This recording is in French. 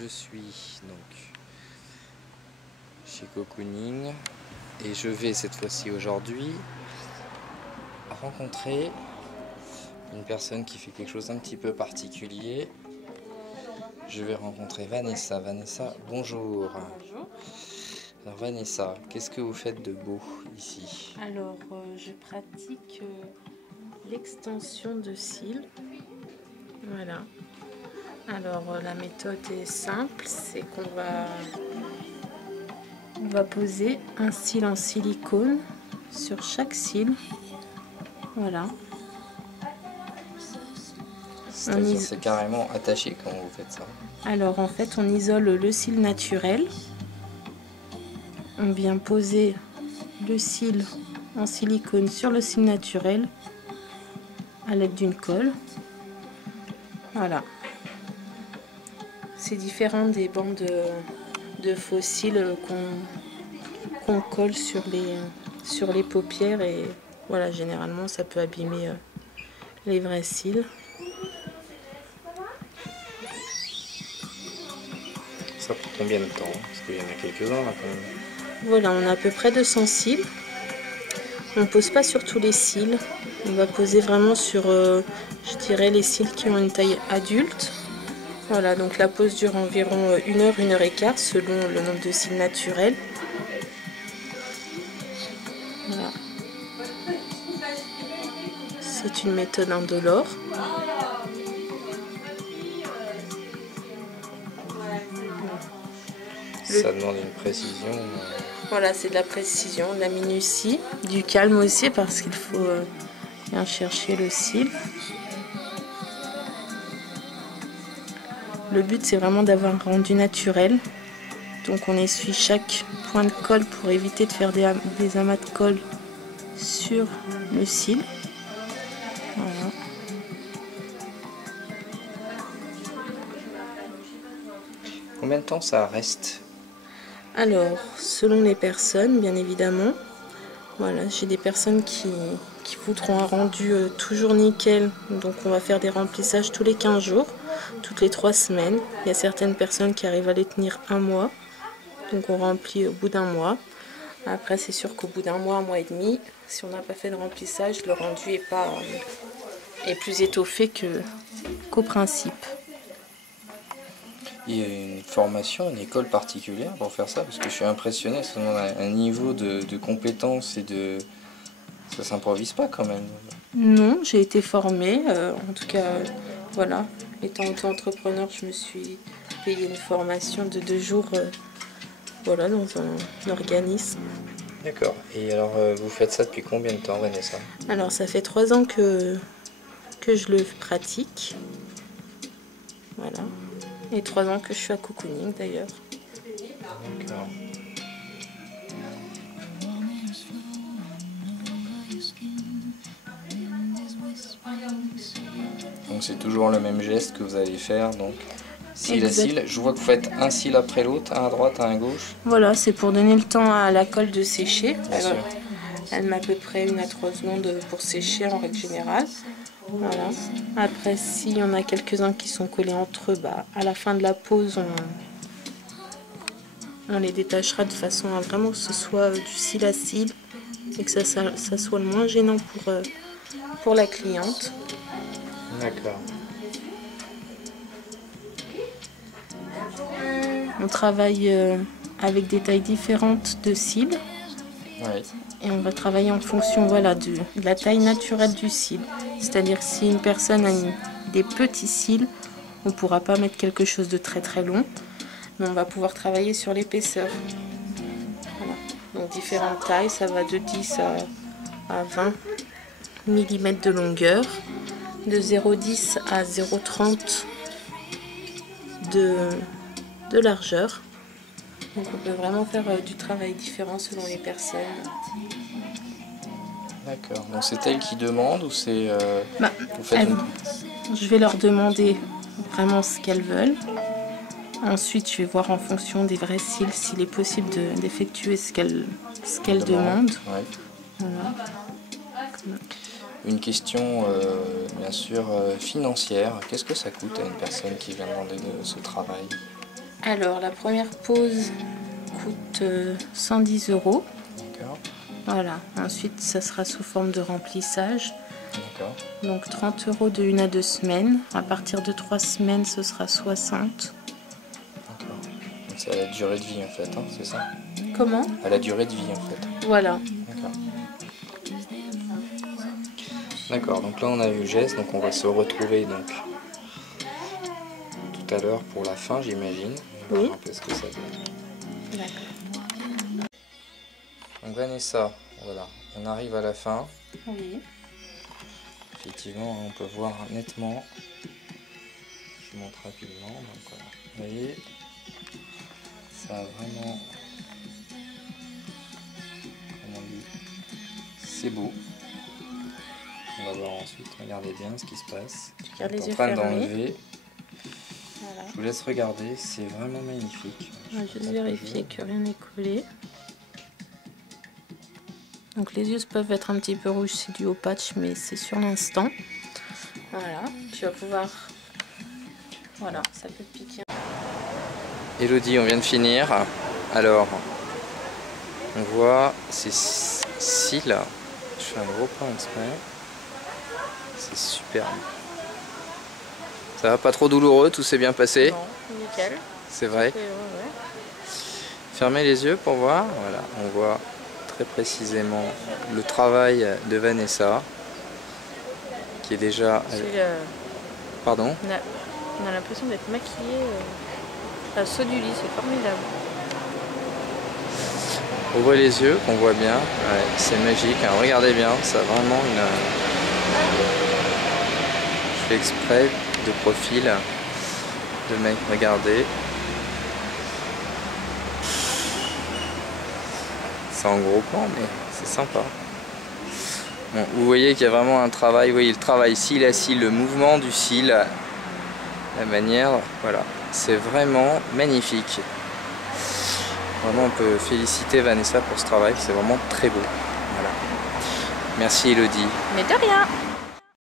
je suis donc chez Cocooning et je vais cette fois-ci aujourd'hui rencontrer une personne qui fait quelque chose d'un petit peu particulier. Je vais rencontrer Vanessa. Vanessa, bonjour. Bonjour. Alors Vanessa, qu'est-ce que vous faites de beau ici? Alors, je pratique l'extension de cils. Voilà. Alors, la méthode est simple, c'est qu'on va poser un cil en silicone sur chaque cil. Voilà. C'est-à-dire c'est carrément attaché quand vous faites ça? Alors, en fait, on isole le cil naturel. On vient poser le cil en silicone sur le cil naturel à l'aide d'une colle. Voilà. C'est différent des bandes de faux cils qu'on colle sur les paupières et voilà, généralement ça peut abîmer les vrais cils. Ça prend combien de temps? Parce qu'il y en a quelques-uns là quand même. Voilà, on a à peu près 200 cils. On ne pose pas sur tous les cils. On va poser vraiment sur, je dirais, les cils qui ont une taille adulte. Voilà, donc la pose dure environ 1 heure et quart selon le nombre de cils naturels. Voilà. C'est une méthode indolore. Ça demande une précision. Voilà, c'est de la précision, de la minutie, du calme aussi parce qu'il faut bien chercher le cil. Le but c'est vraiment d'avoir un rendu naturel. Donc on essuie chaque point de colle pour éviter de faire des amas de colle sur le cil. Voilà. Combien de temps ça reste? Alors, selon les personnes, bien évidemment. Voilà, j'ai des personnes qui voudront un rendu toujours nickel. Donc on va faire des remplissages tous les 15 jours, toutes les 3 semaines. Il y a certaines personnes qui arrivent à les tenir un mois. Donc on remplit au bout d'un mois. Après c'est sûr qu'au bout d'un mois, un mois et demi, si on n'a pas fait de remplissage, le rendu est plus étoffé qu'au principe. Il y a une formation, une école particulière pour faire ça? Parce que je suis impressionné, ça demande un niveau de compétence et de... Ça s'improvise pas quand même. Non, j'ai été formée, en tout cas, voilà. Étant auto-entrepreneur, je me suis payé une formation de 2 jours voilà, dans un organisme. D'accord. Et alors, vous faites ça depuis combien de temps, Vanessa? Alors, ça fait 3 ans que je le pratique. Voilà. Et 3 ans que je suis à Cocooning d'ailleurs. D'accord. Donc c'est toujours le même geste que vous allez faire, donc cil à cil. Je vois que vous faites un cil après l'autre, un à droite, un à gauche. Voilà, c'est pour donner le temps à la colle de sécher. Bien sûr. Elle met à peu près 1 à 3 secondes pour sécher en règle générale. Voilà. Après, s'il y en a quelques-uns qui sont collés entre eux, bah, à la fin de la pause, on les détachera de façon à vraiment que ce soit du cil à cil et que ça soit le moins gênant pour la cliente. D'accord. On travaille avec des tailles différentes de cils. Oui. Et on va travailler en fonction voilà, de la taille naturelle du cil. C'est-à-dire si une personne a des petits cils, on ne pourra pas mettre quelque chose de très très long, mais on va pouvoir travailler sur l'épaisseur. Voilà. Donc différentes tailles, ça va de 10 à 20 mm de longueur, de 0,10 à 0,30 de largeur. Donc on peut vraiment faire du travail différent selon les personnes. D'accord. Donc c'est elle qui demande ou c'est... vous faites Je vais leur demander vraiment ce qu'elles veulent. Ensuite, je vais voir en fonction des vrais cils s'il est possible d'effectuer ce qu'elles demandent. Ouais. Voilà. Une question, bien sûr, financière. Qu'est-ce que ça coûte à une personne qui vient demander ce travail? Alors, la première pose coûte 110 €. D'accord. Voilà. Ensuite, ça sera sous forme de remplissage. D'accord. Donc 30 € de 1 à 2 semaines. À partir de 3 semaines, ce sera 60. D'accord. Donc c'est à la durée de vie en fait, hein, c'est ça? Comment? À la durée de vie en fait. Voilà. D'accord. D'accord, donc là on a vu le geste, donc on va se retrouver donc tout à l'heure pour la fin, j'imagine. On va Oui. voir un peu ce que ça donne. D'accord. Donc Vanessa, voilà, on arrive à la fin. Oui. Effectivement, on peut voir nettement. Je montre rapidement. Donc voilà. Vous voyez, ça a vraiment. Comment on dit? C'est beau. On va voir ensuite. Regardez bien ce qui se passe. Garde les On est yeux en train fermés. d'enlever. Voilà. Je vous laisse regarder. C'est vraiment magnifique. On va juste vérifier que rien n'est collé. Donc les yeux peuvent être un petit peu rouges, c'est dû au patch, mais c'est sur l'instant. Voilà, tu vas pouvoir... Voilà, ça peut te piquer. Elodie, on vient de finir. Alors, on voit ces cils. Je fais un gros plan exprès. C'est superbe. Ça va, pas trop douloureux, tout s'est bien passé. Non, nickel. C'est vrai. Ouais, ouais. Fermez les yeux pour voir. Voilà, on voit très précisément le travail de Vanessa, qui est déjà... Pardon? On a l'impression d'être maquillé à saut du lit, c'est formidable. Ouvrez les yeux, qu'on voit bien. Ouais, c'est magique. Hein. Regardez bien, ça a vraiment une... Je fais exprès de profil de mec. Regardez. C'est en gros plan, mais c'est sympa. Bon, vous voyez qu'il y a vraiment un travail. Vous voyez le travail cil à cil, le mouvement du cil, la manière. Voilà, c'est vraiment magnifique. Vraiment, on peut féliciter Vanessa pour ce travail. C'est vraiment très beau. Voilà. Merci Elodie. Mais de rien.